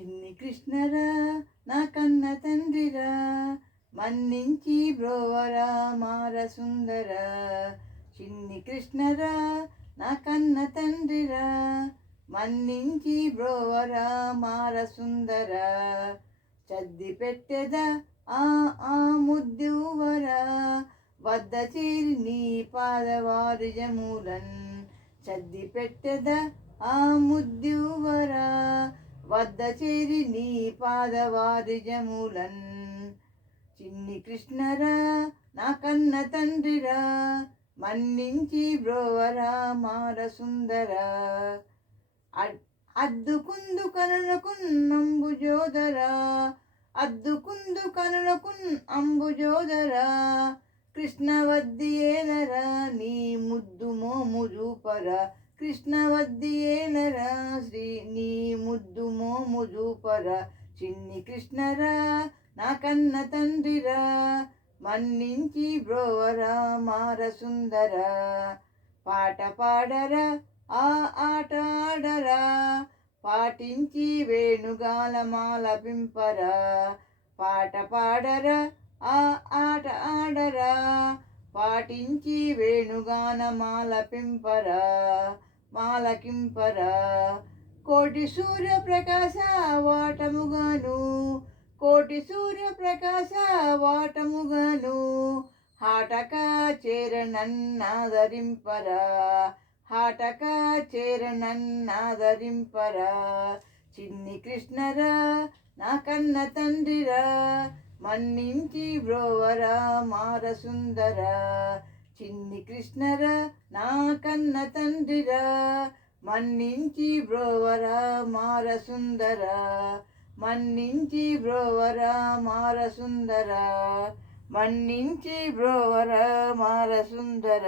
చిన్ని కృష్ణరా నా కన్న తండ్రిరా, మన్నించి బ్రోవరా మార సుందర. చిన్ని కృష్ణరా నా కన్న తండ్రిరా, మన్నించి బ్రోవరా మార సుందర. చద్ది పెట్టెద ఆ ఆ ముద్దువరా, వద్ద చేరి నీ పాదవారిజమూలన్. చద్ది పెట్టెద ఆ ముద్దువరా, వద్ద చేరి నీ పాదవారిజమూలన్. చిన్ని కృష్ణరా నా కన్న తండ్రిరా, మన్నించి బ్రోవరా మార సుందర. అద్దుకుందు కనులకున్ అంబుజోదరా, అద్దుకుందు కనులకున్ అంబుజోదరా. కృష్ణవద్ది ఏలరా నీ ముద్దు మోము చూపరా, కృష్ణవద్ది ఏలరా శ్రీ నీ ముద్దు మోము చూపరా. చిన్ని కృష్ణరా నా కన్న తండ్రిరా, మన్నించి బ్రోవరా మార సుందర. పాట పాడరా ఆ ఆట ఆడరా, పాటించి వేణుగాలమాలపింపరా. పాట పాడరా ఆ ఆట ఆడరా, పాటించి వేణుగానమాలపింపరా మాలకింపరా. కోటి సూర్యప్రకాశ వాటముగాను, కోటి సూర్యప్రకాశ వాటముగాను. హాటక చేరనన్నాదరింపరా, హాటక చేరనన్నాదరింపరా. చిన్ని కృష్ణరా నా కన్న తండ్రిరా, మన్నించి బ్రోవరా మార సుందర. చిన్ని కృష్ణరా నా కన్న తండ్రిరా, మన్నించి బ్రోవరా మార సుందర. మన్నించి బ్రోవరా మార సుందర, మన్నించి బ్రోవరా మార సుందర.